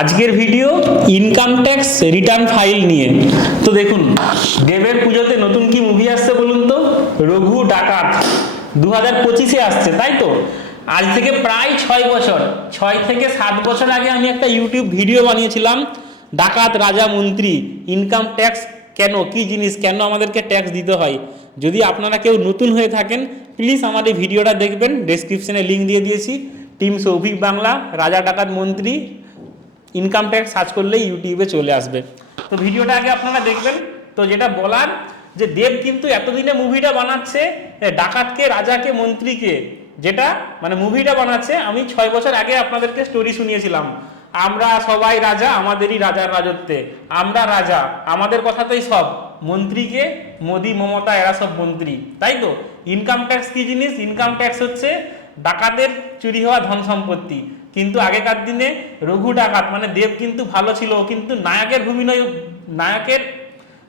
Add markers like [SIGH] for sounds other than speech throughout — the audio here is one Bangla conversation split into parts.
আজকের video income tax return file নিয়ে। তো দেখুন, দেবের পুজোতে নতুন কি মুভি আসছে বলুন তো? রঘু ডাকাত। দু হাজার পঁচিশে আসছে, তাই তো? আজ থেকে প্রায় ছয় বছর। ছয় থেকে সাত বছর আগে আমি একটা ইউটিউব ভিডিও বানিয়েছিলাম, ডাকাত রাজা মন্ত্রী ইনকাম ট্যাক্স কেন, কি জিনিস, কেন আমাদেরকে ট্যাক্স দিতে হয়? যদি আপনারা কেউ নতুন হয়ে থাকেন প্লিজ আমার এই ভিডিওটা দেখবেন ডেসক্রিপশনে লিঙ্ক দিয়ে দিয়েছি। টিম সৌভিক বাংলা, রাজা ডাকাত মন্ত্রী ইনকাম ট্যাক্স সার্চ করলেই ইউটিউবে চলে আসবে। তো ভিডিওটা আগে আপনারা দেখবেন। তো যেটা বলার, যে দেব কিন্তু এতদিনে মুভিটা বানাচ্ছে ডাকাতকে, রাজাকে, মন্ত্রীকে। যেটা মানে মুভিটা বানাচ্ছে, আমি ছয় বছর আগে আপনাদেরকে স্টোরি শুনিয়েছিলাম। আমরা সবাই রাজা, আমাদেরই রাজার রাজত্বে। আমরা রাজা, আমাদের কথাতেই সব। মন্ত্রীকে, মোদি, মমতা, এরা সব মন্ত্রী। তাই তো? ইনকাম ট্যাক্স কি জিনিস? ইনকাম ট্যাক্স হচ্ছে ডাকাতের চুরি হওয়া ধন সম্পত্তি। কিন্তু আগেকার দিনে রঘু ডাকাত মানে দেব কিন্তু ভালো ছিল কিন্তু নায়কের ভূমিনয়, নায়কের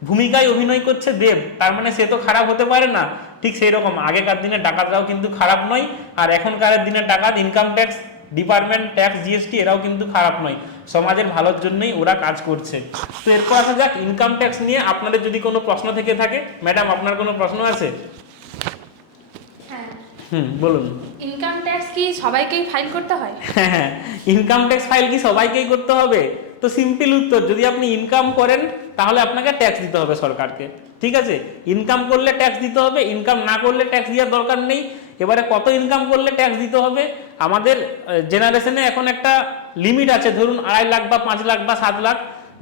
ভূমিকায় অভিনয় করছে দেব। তার মানে সে তো খারাপ হতে পারে না। ঠিক সেই রকম আগেকার দিনে ডাকাতরাও কিন্তু খারাপ নয়, আর এখনকার দিনে ডাকাত income tax department tax GST এরাও কিন্তু খারাপ নয়। সমাজের ভালোর জন্যই ওরা কাজ করছে। তো এরপর আসা যাক ইনকাম ট্যাক্স নিয়ে আপনাদের যদি কোনো প্রশ্ন থেকে থাকে ম্যাডাম আপনার কোনো প্রশ্ন আছে? হুম বলুন। ইনকাম ট্যাক্স কি সবাইকেই ফাইল করতে হয়? [LAUGHS] হ্যাঁ ইনকাম ট্যাক্স ফাইল কি সবাইকেই করতে হবে? তো সিম্পল উত্তর যদি আপনি ইনকাম করেন তাহলে আপনাকে ট্যাক্স দিতে হবে সরকারকে। ঠিক আছে? ইনকাম করলে ট্যাক্স দিতে হবে ইনকাম না করলে ট্যাক্স দেওয়ার দরকার নেই। এবারে কত ইনকাম করলে ট্যাক্স দিতে হবে? আমাদের জেনারেশনে এখন একটা লিমিট আছে ধরুন আড়াই লাখ বা পাঁচ লাখ বা সাত লাখ।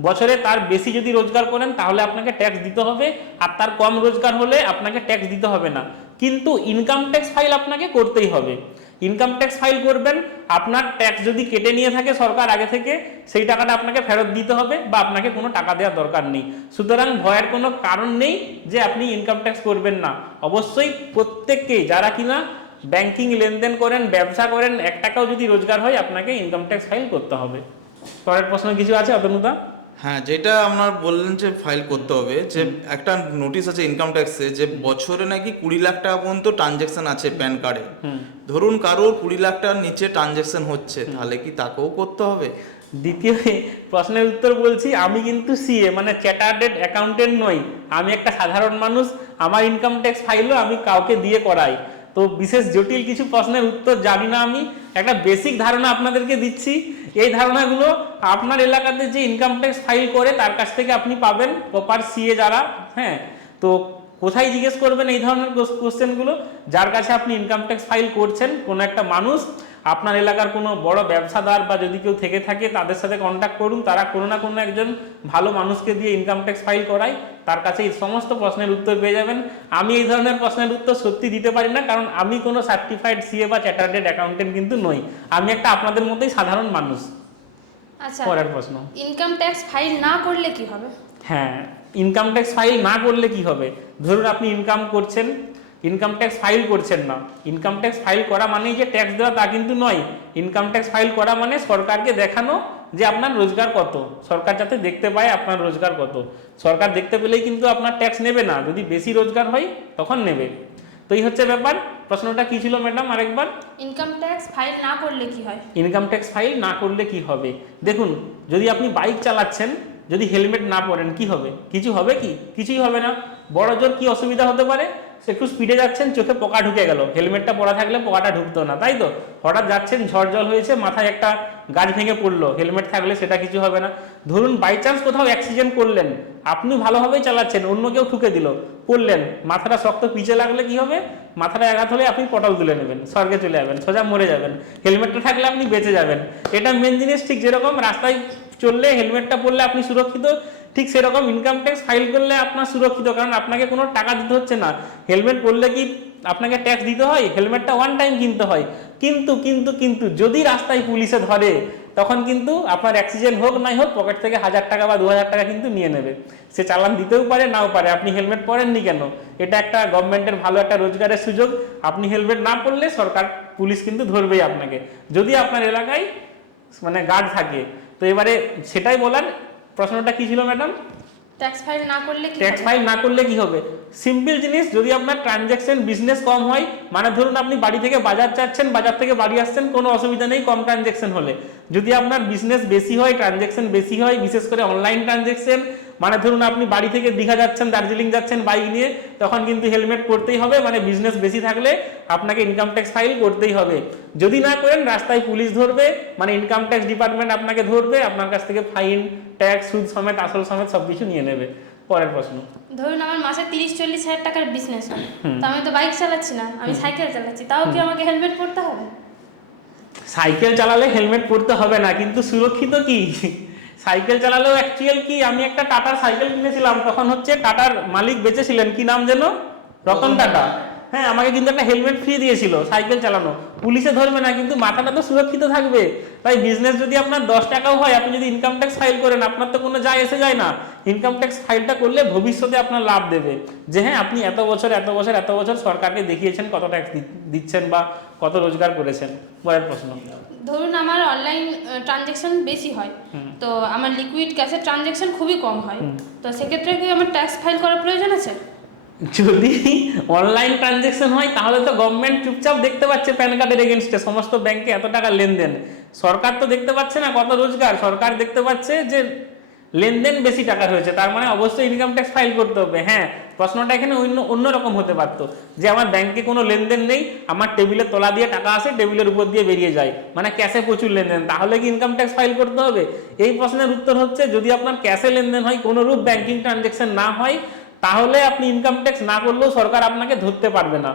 বছরে তার বেশি যদি রোজগার করেন তাহলে আপনাকে ট্যাক্স দিতে হবে। আর তার কম রোজগার হলে আপনাকে ট্যাক্স দিতে হবে না। কিন্তু ইনকাম ট্যাক্স ফাইল আপনাকে করতেই হবে। ইনকাম ট্যাক্স ফাইল করবেন, আপনার ট্যাক্স যদি কেটে নিয়ে থাকে সরকার আগে থেকে, সেই টাকাটা আপনাকে ফেরত দিতে হবে বা আপনাকে কোনো টাকা দেওয়ার দরকার নেই। সুতরাং ভয়ের কোনো কারণ নেই যে আপনি ইনকাম ট্যাক্স করবেন না। অবশ্যই প্রত্যেককে, যারা কিনা ব্যাংকিং লেনদেন করেন, ব্যবসা করেন, এক টাকাও যদি রোজগার হয়, আপনাকে ইনকাম ট্যাক্স ফাইল করতে হবে। পরের প্রশ্ন কিছু আছে, অতনুদা? হ্যাঁ যেটা আপনার বললেন যে ফাইল করতে হবে যে একটা নোটিশ আছে ইনকাম ট্যাক্সে যে বছরে নাকি কুড়ি লাখ টাকা পর্যন্ত ট্রানজেকশন আছে প্যান কার্ডে ধরুন কারোর কুড়ি লাখ টাকার নিচে ট্রানজেকশন হচ্ছে তাহলে কি তাকেও করতে হবে? দ্বিতীয় প্রশ্নের উত্তর বলছি আমি কিন্তু সিএ মানে চ্যাটার্ডেড অ্যাকাউন্টেন্ট নই। আমি একটা সাধারণ মানুষ আমার ইনকাম ট্যাক্স ফাইলও আমি কাউকে দিয়ে করাই। তো বিশেষ জটিল কিছু প্রশ্নের উত্তর জানি না আমি একটা বেসিক ধারণা আপনাদেরকে দিচ্ছি। এই ধারণাগুলো আপনার এলাকাতে যে ইনকাম ট্যাক্স ফাইল করে, তার কাছ থেকে আপনি পাবেন প্রপার সিএ যারা হ্যাঁ? তো কোথায় জিজ্ঞেস করবেন এই ধরনের কোশ্চেনগুলো যার কাছে আপনি ইনকাম ট্যাক্স ফাইল করছেন, কোনো একটা মানুষ আপনার এলাকার কোনো বড় ব্যবসাদার বা যদি কেউ থেকে থাকে তাদের সাথে কন্ট্যাক্ট করুন। তারা কোনো না কোনো একজন ভালো মানুষকে দিয়ে ইনকাম ট্যাক্স ফাইল করায়। তার কাছে এই সমস্ত প্রশ্নের উত্তর পেয়ে যাবেন। আমি এই ধরনের প্রশ্নের উত্তর সত্যি দিতে পারি না কারণ আমি কোনো সার্টিফাইড সিএ বা চ্যাটার্ডেড অ্যাকাউন্টেন্ট কিন্তু নই। আমি একটা আপনাদের মতোই সাধারণ মানুষ। আচ্ছা পরের প্রশ্ন। ইনকাম ট্যাক্স ফাইল না করলে কি হবে? হ্যাঁ ইনকাম ট্যাক্স ফাইল না করলে কি হবে? ধরুন আপনি ইনকাম করছেন ইনকাম ট্যাক্স ফাইল করছেন না। ইনকাম ট্যাক্স ফাইল করা মানেই যে ট্যাক্স দেওয়া তা কিন্তু নয়। ইনকাম ট্যাক্স ফাইল করা মানে সরকারকে দেখানো যে আপনার রোজগার কত। সরকার যাতে দেখতে পায় আপনার রোজগার কত। সরকার দেখতে পেলেই কিন্তু আপনার ট্যাক্স নেবে না। যদি বেশি রোজগার হয় তখন নেবে। তো এই হচ্ছে ব্যাপার। প্রশ্নটা কি ছিল ম্যাডাম আরেকবার? ইনকাম ট্যাক্স ফাইল না করলে কি হয়? ইনকাম ট্যাক্স ফাইল না করলে কি হবে? দেখুন যদি আপনি বাইক চালাচ্ছেন যদি হেলমেট না পরেন কি হবে? কিছু হবে কি? কিছুই হবে না। বড় জোর কি অসুবিধা হতে পারে? একটু স্পিডে যাচ্ছেন, চোখে পোকা ঢুকে গেল। হেলমেটটা পরা থাকলে পোকাটা ঢুকতো না, তাই তো? হঠাৎ যাচ্ছেন, ঝড় জল হয়েছে, মাথায় একটা গাছ ভেঙে পড়ল। হেলমেট থাকলে সেটা কিছু হবে না। ধরুন বাই চান্স কোথাও অ্যাক্সিডেন্ট করলেন। আপনি ভালোভাবেই চালাচ্ছেন, অন্য কেউ ঠুকে দিল, পড়লেন। মাথাটা শক্ত পিচে লাগলে কি হবে? মাথাটা আঘাত হলে আপনি পটল তুলে নেবেন, স্বর্গে চলে যাবেন, সোজা মরে যাবেন। হেলমেটটা থাকলে আপনি বেঁচে যাবেন। এটা মেন জিনিস, ঠিক যেরকম রাস্তায় চললে হেলমেটটা পরলে আপনি সুরক্ষিত। ঠিক সেরকম ইনকাম ট্যাক্স ফাইল করলে আপনার সুরক্ষিত, কারণ আপনাকে কোনো টাকা দিতে হচ্ছে না। হেলমেট পরলে কি আপনাকে ট্যাক্স দিতে হয়? হেলমেটটা ওয়ান টাইম কিনতে হয়। কিন্তু কিন্তু কিন্তু, যদি রাস্তায় পুলিশে ধরে, তখন কিন্তু আপনার অ্যাক্সিডেন্ট হোক, নাই হোক পকেট থেকে হাজার টাকা বা দু হাজার টাকা কিন্তু নিয়ে নেবে। সে চালান দিতেও পারে, নাও পারে। আপনি হেলমেট পরেননি কেন? এটা একটা গভর্নমেন্টের ভালো একটা রোজগারের সুযোগ। আপনি হেলমেট না পরলে সরকার, পুলিশ কিন্তু ধরবেই আপনাকে। যদি আপনার এলাকায় মানে গার্ড থাকে, তো এবারে সেটাই বলার প্রশ্নটা কি ছিল ম্যাডাম? ট্যাক্স ফাইল না করলে কি ট্যাক্স ফাইল না করলে কি হবে? সিম্পল জিনিস যদি আপনার ট্রানজ্যাকশন বিজনেস কম হয় মানে ধরুন আপনি বাড়ি থেকে বাজার যাচ্ছেন বাজার থেকে বাড়ি আসছেন কোনো অসুবিধা নেই কম ট্রানজ্যাকশন হলে। যদি আপনার বিজনেস বেশি হয় ট্রানজ্যাকশন বেশি হয় বিশেষ করে অনলাইন ট্রানজ্যাকশন মানে ধরুন আপনি বাড়ি থেকে দীঘা যাচ্ছেন দার্জিলিং যাচ্ছেন বাইক নিয়ে তখন কিন্তু হেলমেট পরতেই হবে মানে বিজনেস বেশি থাকলে আপনাকে ইনকাম ট্যাক্স ফাইল করতেই হবে। যদি না করেন রাস্তায় পুলিশ ধরবে মানে ইনকাম ট্যাক্স ডিপার্টমেন্ট আপনাকে ধরবে আপনার কাছ থেকে ফাইন ট্যাক্স সুদ সমেত আসল সমেত সবকিছু নিয়ে নেবে। পরের প্রশ্ন। ধরুন আমার মাসে তিরিশ চল্লিশ হাজার টাকার বিজনেস হয় তো আমি তো বাইক চালাচ্ছি না আমি সাইকেল চালাচ্ছি তাও কি আমাকে হেলমেট পরতে হবে? সাইকেল চালালে হেলমেট পরতে হবে না কিন্তু সুরক্ষিত কি? সাইকেল চালালেও অ্যাকচুয়াল কি? আমি একটা টাটার সাইকেল কিনেছিলাম তখন হচ্ছে টাটার মালিক বেঁচেছিলেন। কি নাম যেন? রতন টাটা। হ্যাঁ আমাকে কিন্তু একটা হেলমেট ফ্রি দিয়েছিল সাইকেল চালানো। পুলিশে ধরবে না কিন্তু মাথাটা তো সুরক্ষিত থাকবে। তাই বিজনেস যদি আপনার দশ টাকাও হয় আপনি যদি ইনকাম ট্যাক্স ফাইল করেন আপনার তো কোনো যায় এসে যায় না। ইনকাম ট্যাক্স ফাইলটা করলে ভবিষ্যতে আপনার লাভ দেবে। যে হ্যাঁ আপনি এত বছর এত বছর এত বছর সরকারকে দেখিয়েছেন কত ট্যাক্স দিচ্ছেন বা কত রোজগার করেছেন। পরের প্রশ্ন। ধরুন আমার অনলাইন ট্রানজ্যাকশন বেশি হয়। তো আমার লিকুইড ক্যাশের ট্রানজ্যাকশন খুবই কম হয়। তো সেক্ষেত্রে কি আমার ট্যাক্স ফাইল করার প্রয়োজন আছে? যদি অনলাইন ট্রানজ্যাকশন হয় তাহলে তো গভর্নমেন্ট চুপচাপ দেখতে পাচ্ছে প্যান কার্ডের এগেনস্টে সমস্ত ব্যাংকে এত টাকা লেনদেন। সরকার তো দেখতে পাচ্ছে না কত রোজগার। সরকার দেখতে পাচ্ছে যে লেনদেন বেশি টাকা হয়েছে, তার মানে অবশ্যই ইনকাম ট্যাক্স ফাইল করতে হবে। হ্যাঁ প্রশ্নটা এখানে অন্য, অন্যরকম হতে পারতো, যে আমার ব্যাংকে কোনো লেনদেন নেই, আমার টেবিলে তলা দিয়ে টাকা আসে টেবিলের উপর দিয়ে বেরিয়ে যায়। মানে ক্যাশে প্রচুর লেনদেন, তাহলে কি ইনকাম ট্যাক্স ফাইল করতে হবে? এই প্রশ্নের উত্তর হচ্ছে, যদি আপনার ক্যাশে লেনদেন হয়, কোনো রূপ ব্যাংকিং ট্রানজেকশন না হয়, তাহলে আপনি ইনকাম ট্যাক্স না করলেও সরকার আপনাকে ধরতে পারবে না।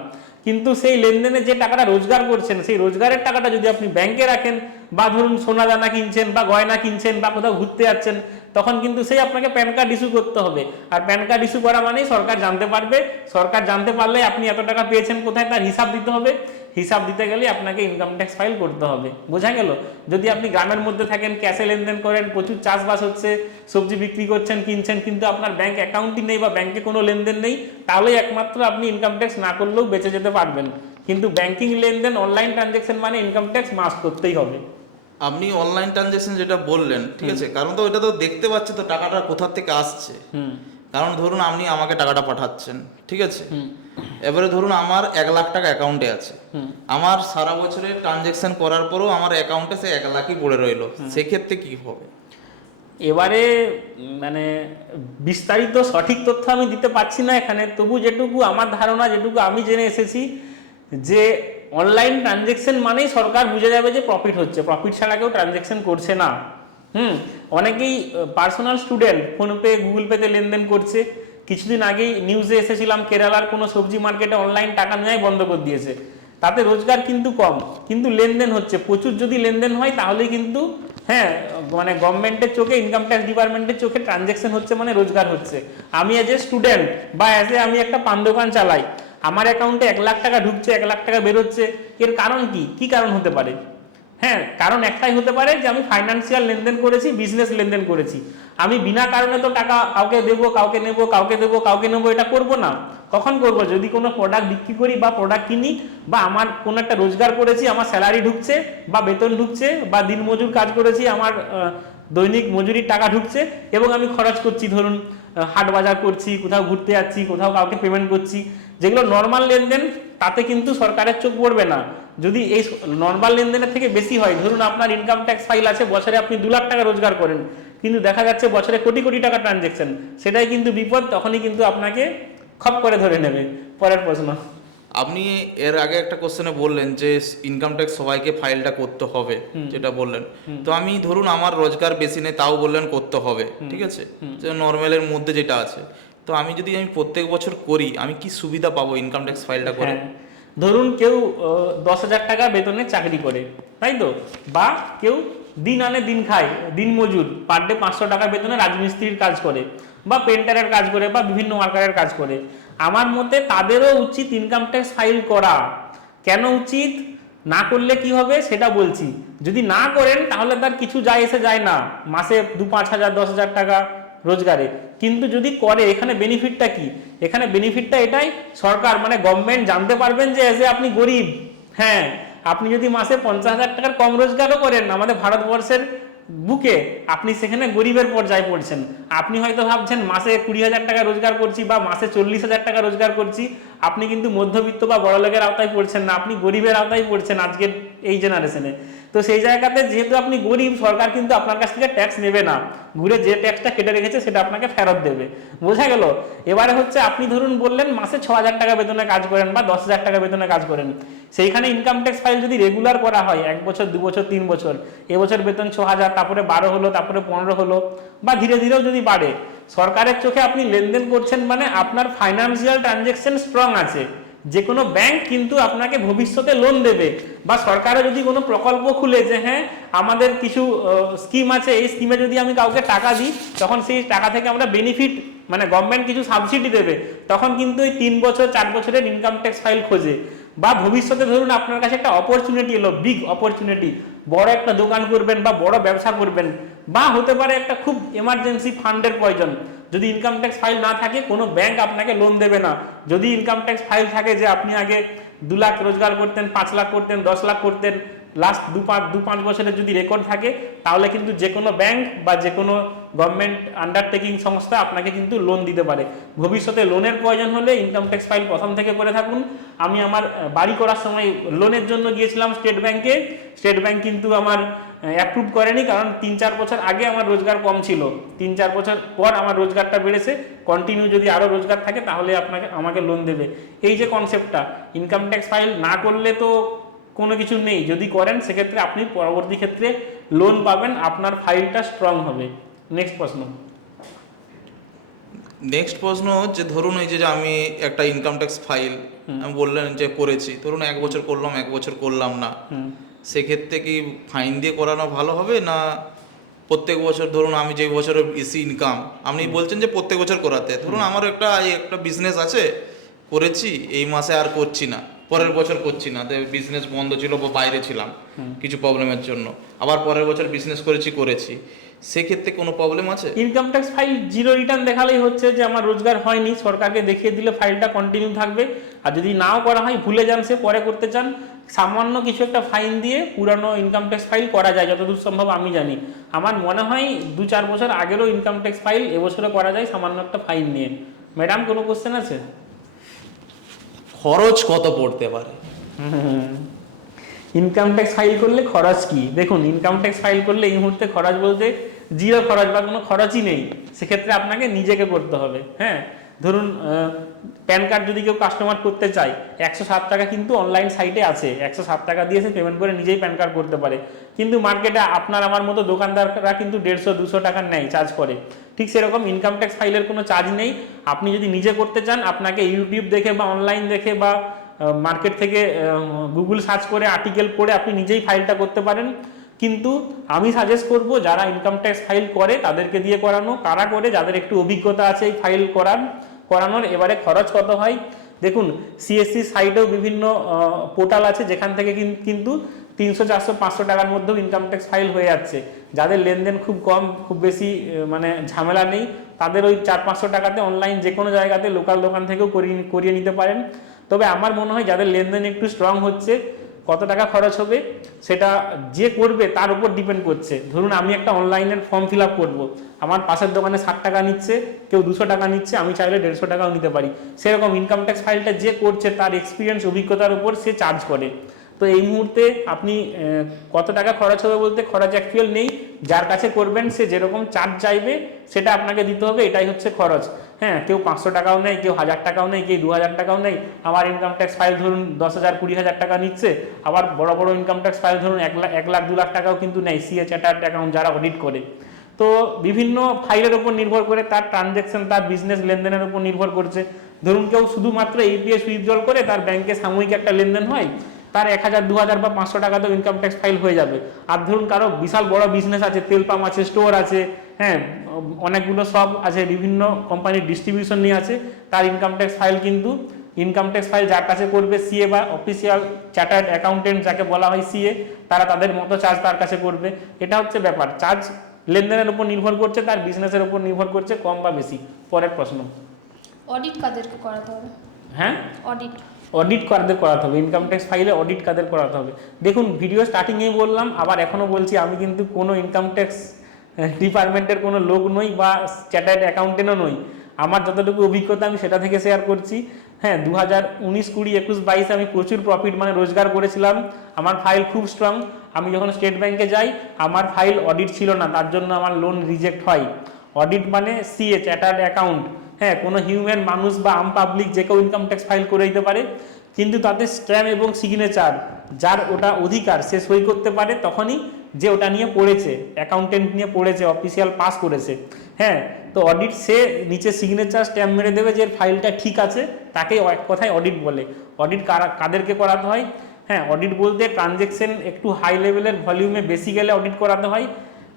কিন্তু সেই লেনদেনে যে টাকাটা রোজগার করছেন, সেই রোজগারের টাকাটা যদি আপনি ব্যাংকে রাখেন বা ধরুন সোনা দানা কিনছেন বা গয়না কিনছেন বা কোথাও ঘুরতে যাচ্ছেন, তখন কিন্তু সেই আপনাকে প্যান কার্ড ইস্যু করতে হবে। আর প্যান কার্ড ইস্যু করা মানেই সরকার জানতে পারবে। সরকার জানতে পারলে আপনি এত টাকা পেয়েছেন কোথায় তার হিসাব দিতে হবে। হিসাব দিতে গেলে আপনাকে ইনকাম ট্যাক্স ফাইল করতে হবে। বোঝা গেল? যদি আপনি গ্রামের মধ্যে থাকেন ক্যাশে লেনদেন করেন, প্রচুর চাষবাস হচ্ছে, সবজি বিক্রি করছেন, কিনছেন, কিন্তু আপনার ব্যাংক অ্যাকাউন্টই নেই বা ব্যাংকে কোনো লেনদেন নেই তাহলে একমাত্র আপনি ইনকাম ট্যাক্স না করলেও বেঁচে যেতে পারবেন। কিন্তু ব্যাংকিং লেনদেন অনলাইন ট্রানজ্যাকশন মানে ইনকাম ট্যাক্স মাস করতেই হবে। আপনি অনলাইন ট্রানজেকশন যেটা বললেন ঠিক আছে? কারণ তো ওইটা তো দেখতে পাচ্ছে তো টাকাটা কোথা থেকে আসছে। কারণ ধরুন আপনি আমাকে টাকাটা পাঠাচ্ছেন ঠিক আছে? এবারে ধরুন আমার এক লাখ টাকা অ্যাকাউন্টে আছে। আমার সারা বছরে ট্রানজেকশন করার পরেও আমার অ্যাকাউন্টে সে এক লাখই পড়ে রইল। সেক্ষেত্রে কি হবে? এবারে মানে বিস্তারিত সঠিক তথ্য আমি দিতে পারছি না এখানে। তবু যেটুকু আমার ধারণা যেটুকু আমি জেনে এসেছি যে অনলাইন ট্রানজেকশন মানেই সরকার বুঝে যাবে যে প্রফিট হচ্ছে। প্রফিট ছাড়া কেউ ট্রানজেকশন করছে না। হুম? অনেকেই পার্সোনাল স্টুডেন্ট ফোনপে গুগল পেতে লেনদেন করছে। কিছুদিন আগেই নিউজে এসেছিলাম, কেরালার কোনো সবজি মার্কেটে অনলাইন টাকা নেওয়াই বন্ধ করে দিয়েছে। তাতে রোজগার কিন্তু কম, কিন্তু লেনদেন হচ্ছে। প্রচুর যদি লেনদেন হয় তাহলে কিন্তু হ্যাঁ মানে গভর্নমেন্টের চোখে ইনকাম ট্যাক্স ডিপার্টমেন্টের চোখে ট্রানজেকশন হচ্ছে মানে রোজগার হচ্ছে। আমি এজ এ স্টুডেন্ট বা অ্যাজ এ আমি একটা পান দোকান চালাই। আমার অ্যাকাউন্টে এক লাখ টাকা ঢুকছে, এক লাখ টাকা বেরোচ্ছে। এর কারণ কি? কি কারণ হতে পারে? হ্যাঁ কারণ একটাই হতে পারে যে আমি ফাইন্যান্সিয়াল লেনদেন করেছি বিজনেস লেনদেন করেছি। আমি বিনা কারণে তো টাকা কাউকে দেবো, কাউকে নেব, কাউকে দেবো, কাউকে নেব, এটা করব না। কখন করব? যদি কোনো প্রোডাক্ট বিক্রি করি বা প্রোডাক্ট কিনি বা আমার কোনো একটা রোজগার করেছি, আমার স্যালারি ঢুকছে বা বেতন ঢুকছে বা দিনমজুর কাজ করেছি, আমার দৈনিক মজুরির টাকা ঢুকছে এবং আমি খরচ করছি, ধরুন হাট বাজার করছি, কোথাও ঘুরতে যাচ্ছি, কোথাও কাউকে পেমেন্ট করছি যেগুলো নর্মাল লেনদেন তাতে কিন্তু সরকারের চোখ পড়বে না। যদি এই নর্মাল লেনদেনের থেকে বেশি হয় ধরুন আপনার ইনকাম ট্যাক্স ফাইল আছে বছরে আপনি দু লাখ টাকা রোজগার করেন কিন্তু দেখা যাচ্ছে বছরে কোটি কোটি টাকা ট্রানজেকশন সেটাই কিন্তু বিপদ তখনই কিন্তু আপনাকে খপ করে ধরে নেবে। পরের প্রশ্ন। আপনি এর আগে একটা কোশ্চেনে বললেন যে ইনকাম ট্যাক্স সবাইকে ফাইলটা করতে হবে যেটা বললেন। তো আমি ধরুন আমার রোজগার বেশি নেই তাও বললেন করতে হবে ঠিক আছে? নর্মালের মধ্যে যেটা আছে। তো আমি যদি আমি প্রত্যেক বছর করি, আমি কি সুবিধা পাবো ইনকাম ট্যাক্স ফাইলটা করে? হ্যাঁ। ধরুন কেউ দশ হাজার টাকা বেতনে চাকরি করে, তাই তো? বা কেউ দিন আনে দিন খায়, দিন মজুর পার ডে পাঁচশো টাকা বেতনে রাজমিস্ত্রির কাজ করে, বা পেন্টারের কাজ করে, বা বিভিন্ন ওয়ার্কারের কাজ করে। আমার মতে তাদেরও উচিত ইনকাম ট্যাক্স ফাইল করা। কেন উচিত? না করলে কি হবে সেটা বলছি। যদি না করেন তাহলে তার কিছু যায় এসে যায় না। মাসে দু পাঁচ হাজার, দশ হাজার টাকা। রোজগারে। কিন্তু যদি করে, এখানে বেনিফিটটা কি? এখানে বেনিফিটটা এটাই, সরকার মানে গভর্নমেন্ট জানতে পারবেন যে এসে আপনি গরিব। হ্যাঁ আপনি যদি মাসে পঞ্চাশ হাজার টাকার কম রোজগারও করেন, আমাদের ভারতবর্ষের বুকে আপনি সেখানে গরিবের পর্যায়ে পড়ছেন। আপনি হয়তো ভাবছেন, মাসে কুড়ি হাজার টাকা রোজগার করছি বা মাসে চল্লিশ হাজার টাকা রোজগার করছি। আপনি কিন্তু মধ্যবিত্ত বা বড়লোকের আওতায় পড়ছেন না, আপনি গরিবের আওতায় পড়ছেন আজকের এই জেনারেশনে তো সেই জায়গাতে যেহেতু আপনি গরিব, সরকার কিন্তু আপনার কাছ থেকে ট্যাক্স নেবে না। ঘুরে যে ট্যাক্সটা কেটে রেখেছে সেটা আপনাকে ফেরত দেবে। বোঝা গেল? এবারে হচ্ছে আপনি ধরুন বললেন, মাসে ছ হাজার টাকা বেতনে কাজ করেন বা দশ হাজার টাকা বেতনে কাজ করেন। সেইখানে ইনকাম ট্যাক্স ফাইল যদি রেগুলার করা হয়, এক বছর, দু বছর, তিন বছর, এবছর বেতন ছ হাজার, তারপরে বারো হলো, তারপরে পনেরো হলো, বা ধীরে ধীরেও যদি বাড়ে, সরকারের চোখে আপনি লেনদেন করছেন মানে আপনার ফাইন্যান্সিয়াল ট্রানজেকশন স্ট্রং আছে। যে কোনো ব্যাংক কিন্তু আপনাকে ভবিষ্যতে লোন দেবে। বা সরকারে যদি কোনো প্রকল্প খুলে যে হ্যাঁ আমাদের কিছু স্কিম আছে, এই স্কিমে যদি আমি কাউকে টাকা দিই, তখন সেই টাকা থেকে আমরা বেনিফিট মানে গভর্নমেন্ট কিছু সাবসিডি দেবে। তখন কিন্তু এই তিন বছর, চার বছরের ইনকাম ট্যাক্স ফাইল খোঁজে। বা ভবিষ্যতে ধরুন আপনার কাছে একটা অপরচুনিটি এলো বিগ অপরচুনিটি বড় একটা দোকান করবেন বা বড় ব্যবসা করবেন, বা হতে পারে একটা খুব এমার্জেন্সি ফান্ডের প্রয়োজন। যদি ইনকাম ট্যাক্স ফাইল না থাকে, কোনো ব্যাংক আপনাকে লোন দেবে না। যদি ইনকাম ট্যাক্স ফাইল থাকে যে আপনি আগে দু লাখ রোজগার করতেন, পাঁচ লাখ করতেন, দশ লাখ করতেন লাস্ট দু পাঁচ দু পাঁচ বছরের যদি রেকর্ড থাকে, তাহলে কিন্তু যে কোনো ব্যাংক বা যে কোনো গভর্নমেন্ট আন্ডারটেকিং সংস্থা আপনাকে কিন্তু লোন দিতে পারে। ভবিষ্যতে লোনের প্রয়োজন হলে ইনকাম ট্যাক্স ফাইল প্রথম থেকে করে থাকুন। আমি আমার বাড়ি করার সময় লোনের জন্য গিয়েছিলাম স্টেট ব্যাংকে স্টেট ব্যাংক কিন্তু আমার অ্যাপ্রুভ করেনি কারণ তিন চার বছর আগে আমার রোজগার কম ছিল। তিন চার বছর পর আমার রোজগারটা বেড়েছে। কন্টিনিউ যদি আরও রোজগার থাকে, তাহলে আপনাকে, আমাকে লোন দেবে। এই যে কনসেপ্টটা ইনকাম ট্যাক্স ফাইল না করলে তো কোনো কিছু নেই। যদি করেন সেক্ষেত্রে আপনি পরবর্তী ক্ষেত্রে লোন পাবেন আপনার ফাইলটা স্ট্রং হবে। নেক্সট প্রশ্ন। নেক্সট প্রশ্ন যে ধরুন এই যে আমি একটা ইনকাম ট্যাক্স ফাইল আমি বললেন যে করেছি ধরুন এক বছর করলাম এক বছর করলাম না। সেক্ষেত্রে কি ফাইন দিয়ে করানো ভালো হবে না প্রত্যেক বছর ধরুন আমি যে বছরের বেশি ইনকাম আপনি বলছেন যে প্রত্যেক বছর করাতে। ধরুন আমার একটা একটা বিজনেস আছে করেছি এই মাসে আর করছি না। পরের বছর করছি না। বিজনেস বন্ধ ছিল বা বাইরে ছিলাম কিছু প্রবলেমের জন্য। আবার পরের বছর বিজনেস করেছি করেছি। সেক্ষেত্রে কোনো প্রবলেম আছে? Income tax file zero return দেখালেই হচ্ছে যে আমার রোজগার হয়নি। সরকারকে দেখিয়ে দিলে ফাইলটা কন্টিনিউ থাকবে। আর যদি নাও করা হয় ভুলে যান সে পরে করতে চান। সামান্য কিছু একটা ফাইন দিয়ে পুরানো ইনকাম ট্যাক্স ফাইল করা যায় যতদূর সম্ভব আমি জানি। আমার মনে হয় দু চার বছর আগেরও ইনকাম ট্যাক্স ফাইল এবছরে করা যায় সামান্য একটা ফাইন নিয়ে। ম্যাডাম কোনো কোশ্চেন আছে? খরচ কত পড়তে পারে? ইনকাম ট্যাক্স ফাইল করলে খরচ কি? দেখুন ইনকাম ট্যাক্স ফাইল করলে এই মুহূর্তে খরচ বলতে জিরো খরচ বা কোনো খরচই নেই। সেক্ষেত্রে আপনাকে নিজেকে করতে হবে হ্যাঁ? ধরুন প্যান কার্ড যদি কেউ কাস্টমার করতে চায়, একশো সাত টাকা কিন্তু অনলাইন সাইটে আছে। একশো সাত টাকা দিয়ে সে পেমেন্ট করে নিজেই প্যান কার্ড করতে পারে। কিন্তু মার্কেটে আপনার আমার মতো দোকানদাররা কিন্তু দেড়শো, দুশো টাকা নেয় চার্জ করে। ঠিক সেরকম ইনকাম ট্যাক্স ফাইলের কোনো চার্জ নেই। আপনি যদি নিজে করতে চান, আপনাকে ইউটিউব দেখে বা অনলাইন দেখে বা মার্কেট থেকে গুগল সার্চ করে আর্টিকেল পড়ে আপনি নিজেই ফাইলটা করতে পারেন। কিন্তু আমি সাজেস্ট করব, যারা ইনকাম ট্যাক্স ফাইল করে, তাদেরকে দিয়ে করানো। কারা করে? যাদের একটু অভিজ্ঞতা আছে এই ফাইল করার, করানোর। এবারে খরচ কত হয়? দেখুন সিএসসি সাইটেও বিভিন্ন পোর্টাল আছে, যেখান থেকে কিন- কিন্তু তিনশো, চারশো, পাঁচশো টাকার মধ্যেও ইনকাম ট্যাক্স ফাইল হয়ে যাচ্ছে। যাদের লেনদেন খুব কম, খুব বেশি মানে ঝামেলা নেই, তাদের ওই চার, পাঁচশো টাকাতে অনলাইন যে কোনো জায়গাতে লোকাল দোকান থেকেও করিয়ে করিয়ে নিতে পারেন। তবে আমার মনে হয় যাদের লেনদেন একটু স্ট্রং হচ্ছে, কত টাকা খরচ হবে, সেটা যে করবে তার উপর ডিপেন্ড করছে। ধরুন আমি একটা অনলাইনের ফর্ম ফিল আপ করব, আমার পাশের দোকানে ষাট টাকা নিচ্ছে, কেউ দুশো টাকা নিচ্ছে, আমি চাইলে দেড়শো টাকাও নিতে পারি। সেরকম ইনকাম ট্যাক্স ফাইলটা যে করছে, তার এক্সপিরিয়েন্স অভিজ্ঞতার উপর সে চার্জ করে। তো এই মুহূর্তে আপনি কত টাকা খরচ হবে বলতে খরচ অ্যাকচুয়াল নেই। যার কাছে করবেন, সে যেরকম চার্জ চাইবে, সেটা আপনাকে দিতে হবে, এটাই হচ্ছে খরচ। হ্যাঁ কেউ পাঁচশো টাকাও নেয় কেউ হাজার টাকাও নেয় কেউ দু হাজার টাকাও নেয় আমার ইনকাম ট্যাক্স ফাইল ধরুন দশ হাজার, কুড়ি হাজার টাকা নিচ্ছে। আবার বড় বড় ইনকাম ট্যাক্স ফাইল ধরুন এক লাখ এক লাখ, দু লাখ টাকাও কিন্তু নেয় সিএ চ্যাটার্ড অ্যাকাউন্ট যারা অডিট করে। তো বিভিন্ন ফাইলের উপর নির্ভর করে তার ট্রানজ্যাকশন তার বিজনেস লেনদেনের উপর নির্ভর করছে। ধরুন কেউ শুধুমাত্র ইপিএস উইথড্রল করে, তার ব্যাংকে সাময়িক একটা লেনদেন হয়। তার এক হাজার দু হাজার বা পাঁচশো টাকাতেও ইনকাম ট্যাক্স ফাইল হয়ে যাবে। আর ধরুন কারও বিশাল বড় বিজনেস আছে তেল পাম্প আছে স্টোর আছে হ্যাঁ অনেকগুলো সব আছে বিভিন্ন কোম্পানির ডিস্ট্রিবিউশন নিয়ে আছে তার ইনকাম ট্যাক্স ফাইল কিন্তু ইনকাম ট্যাক্স ফাইল যার কাছে করবে সিএ বা অফিসিয়াল চার্টার্ড অ্যাকাউন্টেন্ট যাকে বলা হয় সিএ তারা তাদের মতো চার্জ তার কাছে করবে। এটা হচ্ছে ব্যাপার। চার্জ লেনদেনের উপর নির্ভর করছে তার বিজনেসের উপর নির্ভর করছে কম বা বেশি। পরের প্রশ্ন। অডিট কাদেরকে করাতে হবে? হ্যাঁ? অডিট অডিট কাদের করাতে হবে ইনকাম ট্যাক্স ফাইলে অডিট কাদের করাতে হবে। দেখুন ভিডিও স্টার্টিংয়েই বললাম, আবার এখনও বলছি, আমি কিন্তু কোনো ইনকাম ট্যাক্স ডিপার্টমেন্টের কোনো লোক নই বা চ্যাটার্ড অ্যাকাউন্টেন্টও নই। আমার যতটুকু অভিজ্ঞতা আমি সেটা থেকে শেয়ার করছি। হ্যাঁ দু হাজার উনিশ কুড়ি একুশ বাইশে আমি প্রচুর প্রফিট মানে রোজগার করেছিলাম। আমার ফাইল খুব স্ট্রং আমি যখন স্টেট ব্যাংকে যাই, আমার ফাইল অডিট ছিল না, তার জন্য আমার লোন রিজেক্ট হয়। অডিট মানে সিএ চ্যাটার্ড অ্যাকাউন্ট হ্যাঁ কোনো হিউম্যান মানুষ বা আম পাবলিক যে কেউ ইনকাম ট্যাক্স ফাইল করে দিতে পারে, কিন্তু তাতে স্ট্যাম্প এবং সিগনেচার যার ওটা অধিকার, সে সই করতে পারে তখনই যে ওটা নিয়ে পড়েছে অ্যাকাউন্টেন্ট নিয়ে পড়েছে অফিসিয়াল পাস করেছে। হ্যাঁ তো অডিট সে নিচে সিগনেচার স্ট্যাম্প মেরে দেবে যে ফাইলটা ঠিক আছে, তাকে এক কথায় অডিট বলে। অডিট কারা, কাদেরকে করাতে হয়? হ্যাঁ অডিট বলতে ট্রানজেকশন একটু হাই লেভেলের ভলিউমে বেশি গেলে অডিট করাতে হয়।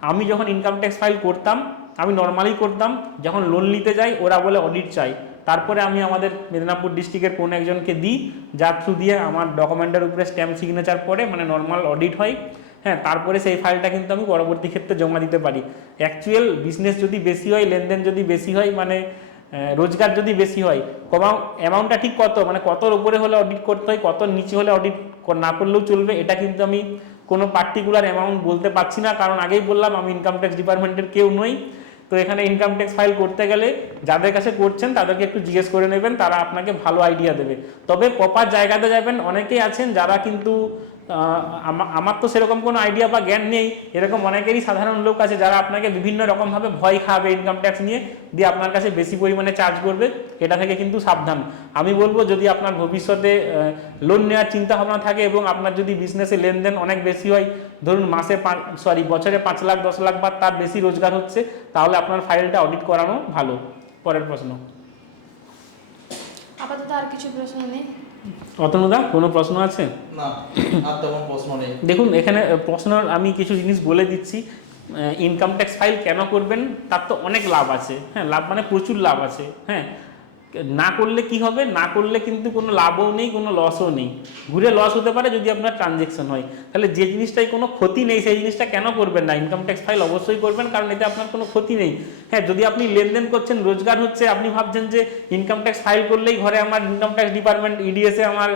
আমি যখন ইনকাম ট্যাক্স ফাইল করতাম আমি নর্মালি করতাম, যখন লোন নিতে যাই, ওরা বলে অডিট চাই। তারপরে আমি আমাদের মেদিনীপুর ডিস্ট্রিক্টের কোনো একজনকে দিই, যার থ্রু দিয়ে আমার ডকুমেন্টের উপরে স্ট্যাম্প সিগনেচার পড়ে মানে নর্মাল অডিট হয়। হ্যাঁ তারপরে সেই ফাইলটা কিন্তু আমি পরবর্তী ক্ষেত্রে জমা দিতে পারি। অ্যাকচুয়াল বিজনেস যদি বেশি হয়, লেনদেন যদি বেশি হয় মানে রোজগার যদি বেশি হয়, কমা অ্যামাউন্টটা ঠিক কত? মানে কতর উপরে হলে অডিট করতে হয় কত নিচে হলে অডিট না করলেও চলবে, এটা কিন্তু আমি কোনো পার্টিকুলার অ্যামাউন্ট বলতে পারছি না। কারণ আগেই বললাম, আমি ইনকাম ট্যাক্স ডিপার্টমেন্টের কেউ নই। তো এখানে ইনকাম ট্যাক্স ফাইল করতে গেলে যাদের কাছে করছেন তাদেরকে একটু জিজ্ঞেস করে নেবেন, তারা আপনাকে ভালো আইডিয়া দেবে। তবে প্রপার জায়গাতে যাবেন, অনেকেই আছেন যারা কিন্তু আমার তো সেরকম কোনো আইডিয়া বা জ্ঞান নেই। এরকম অনেকেরই সাধারণ লোক আছে যারা আপনাকে বিভিন্ন রকমভাবে ভয় খাবে ইনকাম ট্যাক্স নিয়ে, দিয়ে আপনার কাছে বেশি পরিমাণে চার্জ করবে। এটা থেকে কিন্তু সাবধান। আমি বলব, যদি আপনার ভবিষ্যতে লোন নেওয়ার চিন্তা ভাবনা থাকে এবং আপনার যদি বিজনেসে লেনদেন অনেক বেশি হয়, ধরুন মাসে সরি বছরে পাঁচ লাখ, দশ লাখ বা তার বেশি রোজগার হচ্ছে, তাহলে আপনার ফাইলটা অডিট করানো ভালো। পরের প্রশ্ন। আপাতত আর কিছু প্রশ্ন নেই। অতনুদা কোনো প্রশ্ন আছে? না আর তেমন প্রশ্ন নেই। দেখুন এখানে প্রশ্ন আমি কিছু জিনিস বলে দিচ্ছি। ইনকাম ট্যাক্স ফাইল কেন করবেন? তার তো অনেক লাভ আছে। হ্যাঁ লাভ মানে প্রচুর লাভ আছে। হ্যাঁ না করলে কি হবে? না করলে কিন্তু কোনো লাভও নেই, কোনো লসও নেই। ঘুরে লস হতে পারে যদি আপনার ট্রানজেকশন হয়। তাহলে যে জিনিসটাই কোনো ক্ষতি নেই, সেই জিনিসটা কেন করবেন না? ইনকাম ট্যাক্স ফাইল অবশ্যই করবেন, কারণ এতে আপনার কোনো ক্ষতি নেই। হ্যাঁ যদি আপনি লেনদেন করছেন, রোজগার হচ্ছে, আপনি ভাবছেন যে ইনকাম ট্যাক্স ফাইল করলেই ঘরে আমার ইনকাম ট্যাক্স ডিপার্টমেন্ট ইডিএসে আমার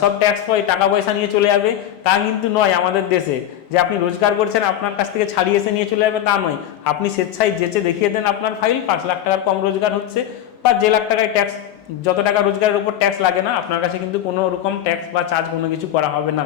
সব ট্যাক্স পয়, টাকা পয়সা নিয়ে চলে যাবে, তা কিন্তু নয় আমাদের দেশে। যে আপনি রোজগার করছেন, আপনার কাছ থেকে ছাড়িয়ে এসে নিয়ে চলে যাবে, তা নয়। আপনি স্বেচ্ছায় যেচে দেখিয়ে দেন আপনার ফাইল পাঁচ লাখ টাকার কম রোজগার হচ্ছে বা যে লাখ টাকায় ট্যাক্স যত টাকা রোজগারের উপর ট্যাক্স লাগে না, আপনার কাছে কিন্তু কোনো রকম ট্যাক্স বা চার্জ কোনো কিছু করা হবে না।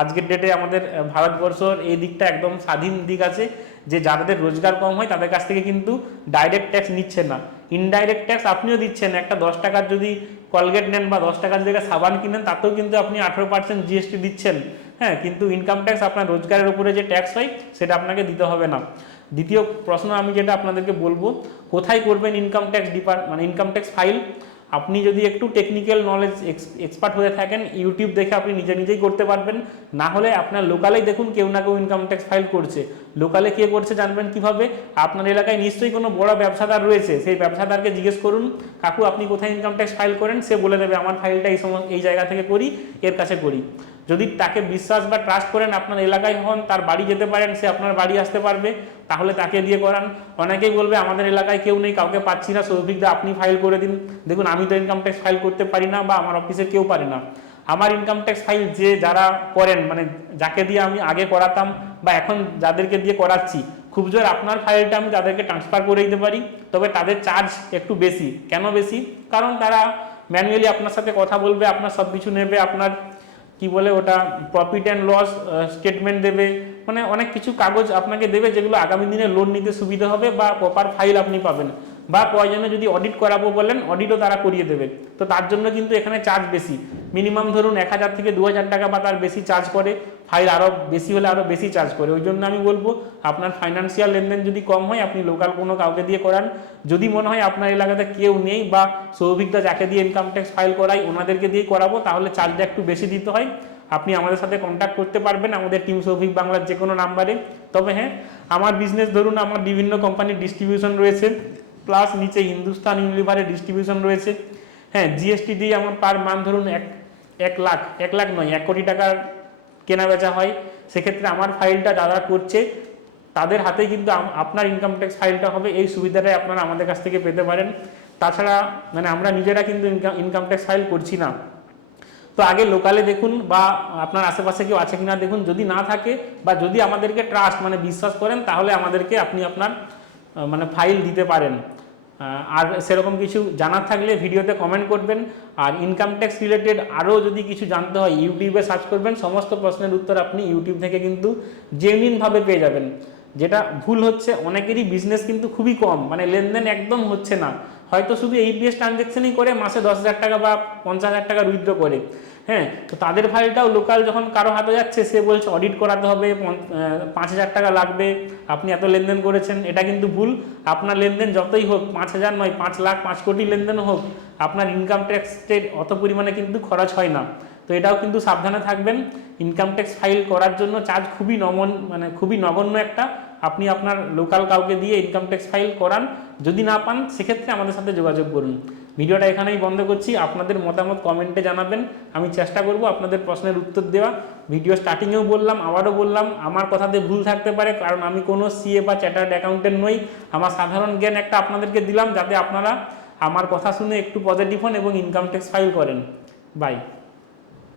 আজকের ডেটে আমাদের ভারতবর্ষর এই দিকটা একদম স্বাধীন দিক আছে, যে যাদের রোজগার কম হয়, তাদের কাছ থেকে কিন্তু ডাইরেক্ট ট্যাক্স নিচ্ছে না। ইনডাইরেক্ট ট্যাক্স আপনিও দিচ্ছেন, একটা দশ টাকার যদি কলগেট নেন বা দশ টাকার জায়গায় সাবান কিনেন, তাতেও কিন্তু আপনি আঠেরো পার্সেন্ট জিএসটি দিচ্ছেন। হ্যাঁ কিন্তু ইনকাম ট্যাক্স আপনার রোজগারের উপরে যে ট্যাক্স হয়, সেটা আপনাকে দিতে হবে না। দ্বিতীয় প্রশ্ন আমি যেটা আপনাদেরকে বলব, কোথায় করবেন ইনকাম ট্যাক্স ডিপার্ট মানে ইনকাম ট্যাক্স ফাইল আপনি যদি একটু টেকনিক্যাল নলেজ এক্সপার্ট হয়ে থাকেন ইউটিউব দেখে আপনি নিজে নিজেই করতে পারবেন। না হলে আপনার লোকালেই দেখুন, কেউ না কেউ ইনকাম ট্যাক্স ফাইল করছে। লোকালে কে করছে জানবেন কীভাবে? আপনার এলাকায় নিশ্চয়ই কোনো বড় ব্যবসাদার রয়েছে। সেই ব্যবসাদারকে জিজ্ঞেস করুন, কাকু, আপনি কোথায় ইনকাম ট্যাক্স ফাইল করেন? সে বলে দেবে, আমার ফাইলটা এই সময় এই জায়গা থেকে করি, এর কাছে করি। যদি তাকে বিশ্বাস বা ট্রাস্ট করেন, আপনার এলাকায় হন, তার বাড়ি যেতে পারেন, সে আপনার বাড়ি আসতে পারবে, তাহলে তাকে দিয়ে করান। অনেকেই বলবে, আমাদের এলাকায় কেউ নেই, কাউকে পাচ্ছি না, সৌভিকদা, আপনি ফাইল করে দিন। দেখুন, আমি তো ইনকাম ট্যাক্স ফাইল করতে পারি না বা আমার অফিসে কেউ পারে না। আমার ইনকাম ট্যাক্স ফাইল যে যারা করেন মানে যাকে দিয়ে আমি আগে করাতাম বা এখন যাদেরকে দিয়ে করাচ্ছি, খুব জোর আপনার ফাইলটা আমি তাদেরকে ট্রান্সফার করে দিতে পারি, তবে তাদের চার্জ একটু বেশি। কেন বেশি? কারণ তারা ম্যানুয়ালি আপনার সাথে কথা বলবে, আপনার সব কিছু নেবে, আপনার কি বলে ওটা প্রফিট অ্যান্ড লস স্টেটমেন্ট দেবে। মানে অনেক কিছু কাগজ আপনাকে দেবে যেগুলো আগামী দিনে লোন নিতে সুবিধা হবে বা প্রপার ফাইল আপনি পাবেন। বা প্রয়োজনে যদি অডিট করাবো বলেন অডিটও তারা করিয়ে দেবে। তো তার জন্য কিন্তু এখানে চার্জ বেশি। মিনিমাম ধরুন এক হাজার থেকে দু হাজার টাকা বা তার বেশি চার্জ করে ফাইল আরও বেশি হলে আরও বেশি চার্জ করে। ওই জন্য আমি বলব, আপনার ফাইন্যান্সিয়াল লেনদেন যদি কম হয়, আপনি লোকাল কোনো কাউকে দিয়ে করান। যদি মনে হয় আপনার এলাকাতে কেউ নেই বা সৌভিকদা যাকে দিয়ে ইনকাম ট্যাক্স ফাইল করাই, ওনাদেরকে দিয়ে করাবো, তাহলে চার্জটা একটু বেশি দিতে হয়। আপনি আমাদের সাথে কন্ট্যাক্ট করতে পারবেন, আমাদের টিম সৌভিক বাংলার যে কোনো নাম্বারে তবে হ্যাঁ আমার বিজনেস ধরুন, আমার বিভিন্ন কোম্পানির ডিস্ট্রিবিউশন রয়েছে প্লাস নিচে হিন্দুস্তান ইউনিলিভারের ডিস্ট্রিবিউশন রয়েছে। হ্যাঁ জিএসটি দিয়ে আমার পার মান ধরুন এক এক লাখ এক লাখ নয়, এক কোটি টাকার কেনা বেচা হয়, সেক্ষেত্রে আমার ফাইলটা যারা করছে। তাদের হাতে কিন্তু আপনার ইনকাম ট্যাক্স ফাইলটা হবে, এই সুবিধাটাই আপনারা আমাদের কাছ থেকে পেতে পারেন। তাছাড়া মানে আমরা নিজেরা কিন্তু ইনকাম ইনকাম ট্যাক্স ফাইল করছি না। তো আগে লোকালে দেখুন বা আপনার আশেপাশে কেউ আছে কিনা দেখুন, যদি না থাকে বা যদি আমাদেরকে ট্রাস্ট মানে বিশ্বাস করেন, তাহলে আমাদেরকে আপনি আপনার মানে ফাইল দিতে পারেন। আর সেরকম কিছু জানার থাকলে ভিডিওতে কমেন্ট করবেন। আর ইনকাম ট্যাক্স রিলেটেড আরও যদি কিছু জানতে হয়, ইউটিউবে সার্চ করবেন, সমস্ত প্রশ্নের উত্তর আপনি ইউটিউব থেকে কিন্তু জেনুইনভাবে পেয়ে যাবেন। যেটা ভুল হচ্ছে, অনেকেরই বিজনেস কিন্তু খুবই কম মানে লেনদেন একদম হচ্ছে না। হয়তো শুধু এইপিএস ট্রানজ্যাকশনই করে মাসে দশ হাজার টাকা বা পঞ্চাশ হাজার টাকা উইথড্র করে। হ্যাঁ তো তাদের ফাইলটাও লোকাল যখন কারও হাতে যাচ্ছে, সে বলছে অডিট করাতে হবে পাঁচ হাজার টাকা লাগবে, আপনি এত লেনদেন করেছেন। এটা কিন্তু ভুল। আপনার লেনদেন যতই হোক, পাঁচ হাজার নয়, পাঁচ লাখ, পাঁচ কোটি লেনদেন হোক, আপনার ইনকাম ট্যাক্সের অত পরিমাণে কিন্তু খরচ হয় না। তো এটাও কিন্তু সাবধানে থাকবেন। ইনকাম ট্যাক্স ফাইল করার জন্য চার্জ খুবই নমন মানে খুবই নগণ্য একটা। আপনি আপনার লোকাল কাউকে দিয়ে ইনকাম ট্যাক্স ফাইল করান। যদি না পান, সেক্ষেত্রে আমাদের সাথে যোগাযোগ করুন। ভিডিওটা এখানেই বন্ধ করছি। আপনাদের মতামত কমেন্টে জানাবেন। আমি চেষ্টা করব আপনাদের প্রশ্নের উত্তর দেওয়া। ভিডিও স্টার্টিংয়েও বললাম, আবারও বললাম, আমার কথাতে ভুল থাকতে পারে, কারণ আমি কোনো সিএ বা চ্যাটার্ড অ্যাকাউন্টেন্ট নই। আমার সাধারণ জ্ঞান একটা আপনাদেরকে দিলাম, যাতে আপনারা আমার কথা শুনে একটু পজিটিভ হন এবং ইনকাম ট্যাক্স ফাইল করেন। বাই